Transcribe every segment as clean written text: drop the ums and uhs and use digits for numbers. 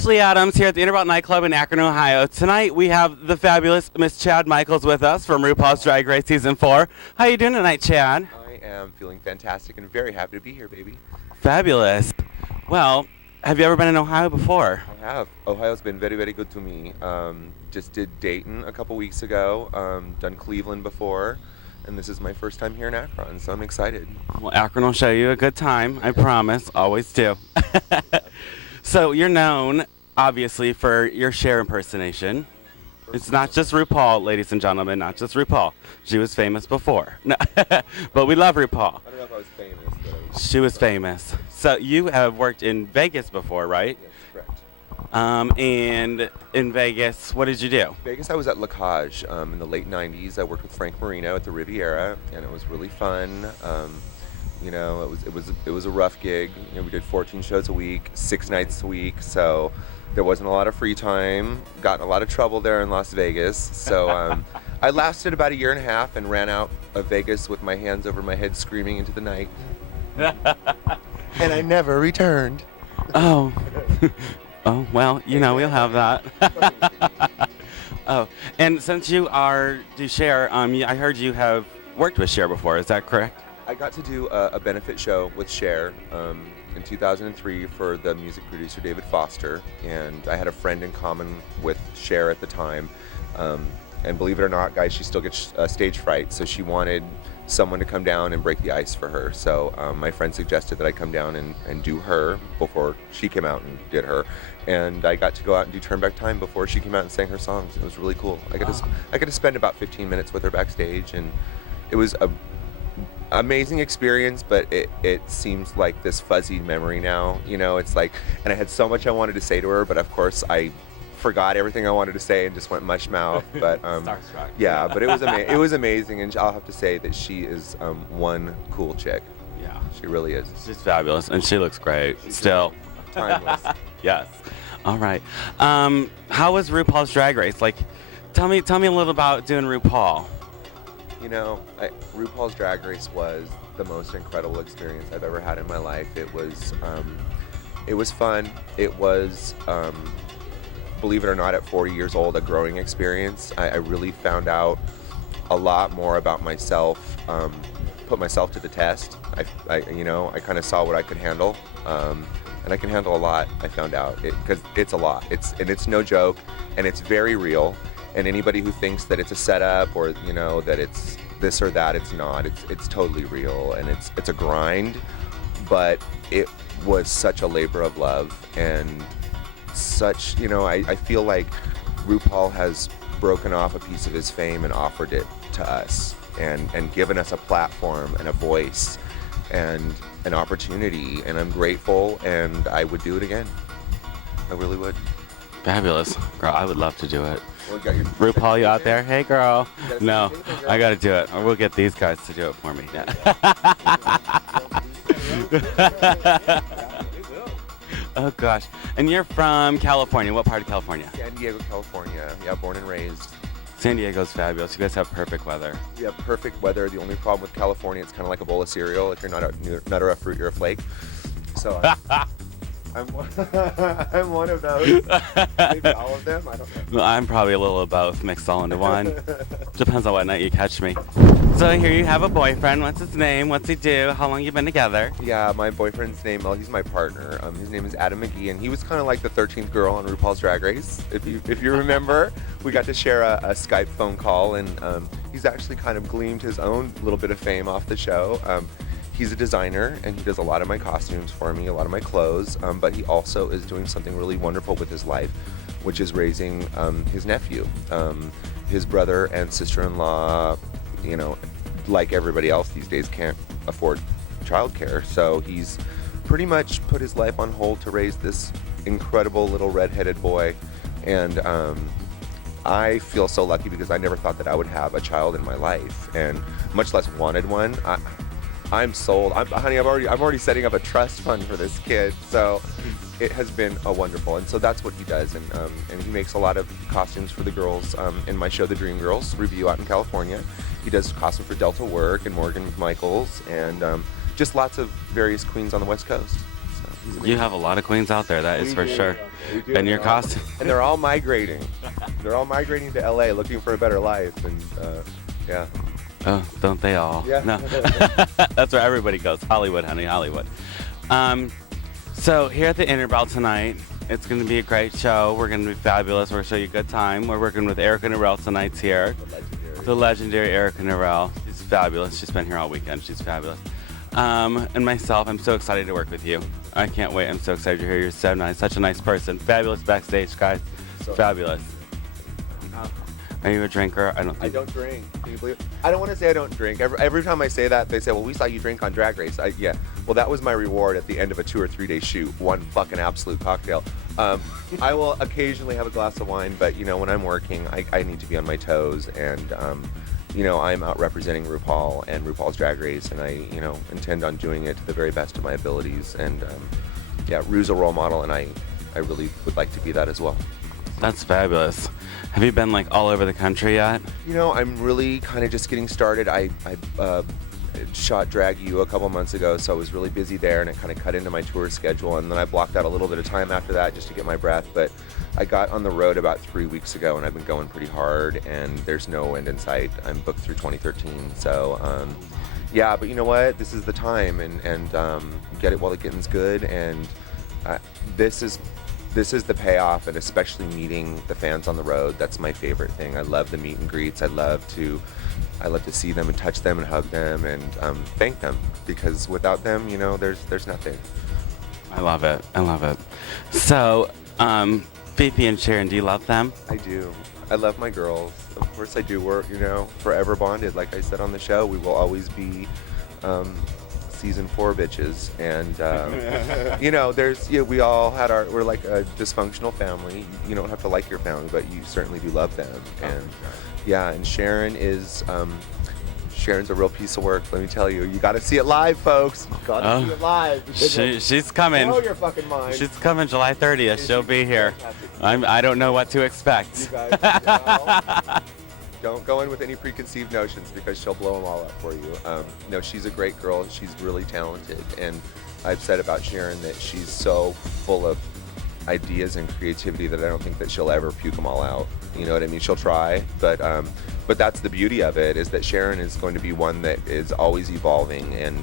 Ashley Adams here at the INTERBELT NITE CLUB in Akron, Ohio. Tonight we have the fabulous Miss Chad Michaels with us from RuPaul's Drag Race Season 4. How you doing tonight, Chad? I am feeling fantastic and very happy to be here, baby. Fabulous. Well, have you ever been in Ohio before? I have. Ohio's been very, very good to me. Just did Dayton a couple weeks ago, done Cleveland before, and this is my first time here in Akron, so I'm excited. Well, Akron will show you a good time, I promise. Always do. So you're known, obviously, for your Cher impersonation. It's not just RuPaul, ladies and gentlemen, not just RuPaul. She was famous before. No, but we love RuPaul. I don't know if I was famous, but She was famous. So you have worked in Vegas before, right? Yes, correct. And in Vegas, what did you do? Vegas, I was at La Cage in the late 90s. I worked with Frank Marino at the Riviera, and it was really fun. You know, it was a rough gig. You know, we did 14 shows a week, 6 nights a week, so there wasn't a lot of free time. Got in a lot of trouble there in Las Vegas. So I lasted about a year and a half and ran out of Vegas with my hands over my head screaming into the night. And I never returned. Oh. Oh, well, you know, we'll have that. Oh, and since you do Cher, I heard you have worked with Cher before, is that correct? I got to do a benefit show with Cher in 2003 for the music producer David Foster, and I had a friend in common with Cher at the time. And believe it or not, guys, she still gets stage fright, so she wanted someone to come down and break the ice for her. So my friend suggested that I come down and do her before she came out and did her. And I got to go out and do Turn Back Time before she came out and sang her songs. It was really cool. I got to spend about 15 minutes with her backstage, and it was a amazing experience, but it seems like this fuzzy memory now. You know, it's like, and I had so much I wanted to say to her, but of course I forgot everything I wanted to say and just went mush mouth. But yeah, but it was amazing, and I'll have to say that she is one cool chick. Yeah, she really is. She's fabulous, and she looks great. She's still timeless. Yes. All right. How was RuPaul's Drag Race? Like, tell me a little about doing RuPaul. You know, RuPaul's Drag Race was the most incredible experience I've ever had in my life. It was fun. It was, believe it or not, at 40 years old, a growing experience. I really found out a lot more about myself, put myself to the test. I kind of saw what I could handle, and I can handle a lot. I found out because it's a lot. It's no joke, and it's very real. And anybody who thinks that it's a setup or, you know, that it's this or that, it's not. It's totally real, and it's a grind, but it was such a labor of love, and such, you know, I feel like RuPaul has broken off a piece of his fame and offered it to us, and given us a platform and a voice and an opportunity, and I'm grateful, and I would do it again. I really would. Fabulous. Girl, I would love to do it. Well, you RuPaul, you out there? Hey, girl. No, anything, girl? I got to do it. Or we'll get these guys to do it for me. Oh, gosh. And you're from California. What part of California? San Diego, California. Yeah, born and raised. San Diego's fabulous. You guys have perfect weather. We have perfect weather. The only problem with California, it's kind of like a bowl of cereal. If you're not a fruit, you're a flake. So I'm one of those. Maybe all of them. I don't know. Well, I'm probably a little of both mixed all into one. Depends on what night you catch me. So here you have a boyfriend. What's his name? What's he do? How long you been together? Yeah, my boyfriend's name, well, he's my partner. His name is Adam McGee, and he was kind of like the 13th girl on RuPaul's Drag Race. If you remember, we got to share a Skype phone call, and he's actually kind of gleamed his own little bit of fame off the show. He's a designer, and he does a lot of my costumes for me, a lot of my clothes, but he also is doing something really wonderful with his life, which is raising his nephew. His brother and sister-in-law, you know, like everybody else these days, can't afford childcare, so he's pretty much put his life on hold to raise this incredible little red-headed boy, and I feel so lucky because I never thought that I would have a child in my life, and much less wanted one. I'm sold. Honey, I'm already setting up a trust fund for this kid, so it has been a wonderful. And so that's what he does, and he makes a lot of costumes for the girls in my show, The Dream Girls Review out in California. He does costumes for Delta Work and Morgan Michaels, and just lots of various queens on the West Coast. So. You have a lot of queens out there, that is for sure. We do. And your costume. And they're all migrating. They're all migrating to LA looking for a better life. And yeah. Oh, don't they all? Yeah. No. That's where everybody goes. Hollywood, honey, Hollywood. So here at the INTERBELT tonight, it's going to be a great show. We're going to be fabulous. We're going to show you a good time. We're working with Erica Narell tonight here. The legendary Erica Narell. She's fabulous. She's been here all weekend. She's fabulous. And myself, I'm so excited to work with you. I can't wait. I'm so excited to hear you're so nice. Such a nice person. Fabulous backstage, guys. So fabulous. Are you a drinker? I don't drink. Can you believe it? I don't want to say I don't drink. Every time I say that, they say, well, we saw you drink on Drag Race. Yeah. Well, that was my reward at the end of a 2 or 3 day shoot. One fucking absolute cocktail. I will occasionally have a glass of wine, but, you know, when I'm working, I need to be on my toes. And, you know, I'm out representing RuPaul and RuPaul's Drag Race, and I, you know, intend on doing it to the very best of my abilities. And, yeah, Ru's a role model, and I really would like to be that as well. That's fabulous. Have you been like all over the country yet? You know, I'm really kind of just getting started. I shot Drag U a couple months ago, so I was really busy there, and it kind of cut into my tour schedule. And then I blocked out a little bit of time after that just to get my breath. But I got on the road about 3 weeks ago, and I've been going pretty hard, and there's no end in sight. I'm booked through 2013. So, yeah, but you know what? This is the time, and get it while the getting's good. And this is the payoff, and especially meeting the fans on the road. That's my favorite thing. I love the meet and greets. I love to see them and touch them and hug them and thank them, because without them, you know, there's nothing. I love it. I love it. So, Fifi and Sharon, do you love them? I do. I love my girls. Of course I do. We're, you know, forever bonded. Like I said on the show, we will always be season 4 bitches, and you know, we all had we're like a dysfunctional family. You don't have to like your family, but you certainly do love them. And yeah, and Sharon's a real piece of work. Let me tell you, you got to see it live, folks. You got to see it live. She's coming. Blow your fucking mind. She's coming July 30th. She'll be here. I don't know what to expect. You guys, don't go in with any preconceived notions, because she'll blow them all up for you. No, she's a great girl. She's really talented. And I've said about Sharon that she's so full of ideas and creativity that I don't think that she'll ever puke them all out. You know what I mean? She'll try, but that's the beauty of it, is that Sharon is going to be one that is always evolving and,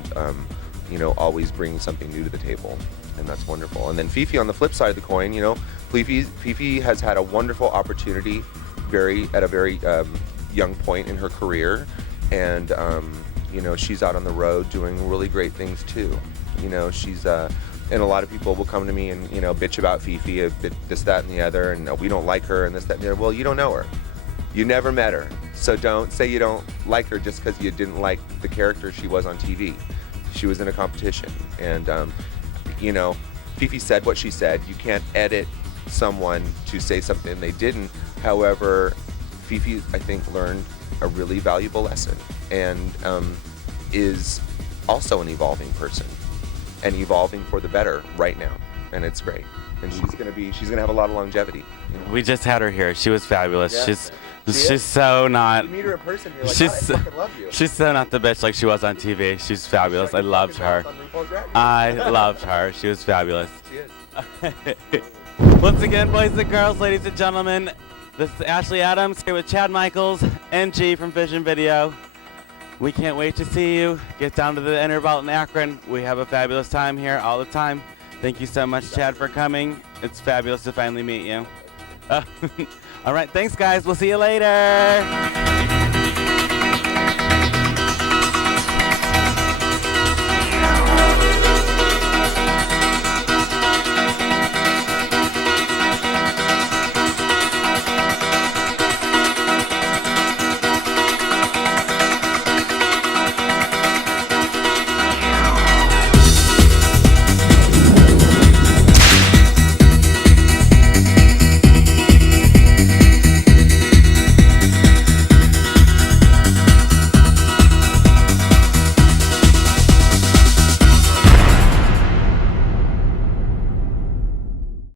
you know, always bringing something new to the table. And that's wonderful. And then Fifi, on the flip side of the coin, you know, Fifi has had a wonderful opportunity at a very young point in her career, and you know, she's out on the road doing really great things too. You know, she's and a lot of people will come to me and, you know, bitch about Fifi, this, that, and the other, and we don't like her and this, that, and the other. Well, you don't know her. You never met her, so don't say you don't like her just because you didn't like the character she was on TV. She was in a competition, and you know, Fifi said what she said. You can't edit someone to say something they didn't. However, Fifi, I think, learned a really valuable lesson, and is also an evolving person, and evolving for the better right now, and it's great. And she's gonna have a lot of longevity. You know? We just had her here. She was fabulous. Yeah. She's so not. You meet her in person, you're like, God, I fucking love you. She's so not the bitch like she was on TV. She's fabulous. I loved her. I loved her. She was fabulous. She is. Once again, boys and girls, ladies and gentlemen, this is Ashley Adams here with Chad Michaels, NG from Vision Video. We can't wait to see you. Get down to the INTERBELT in Akron. We have a fabulous time here all the time. Thank you so much, Chad, for coming. It's fabulous to finally meet you. All right, thanks, guys. We'll see you later.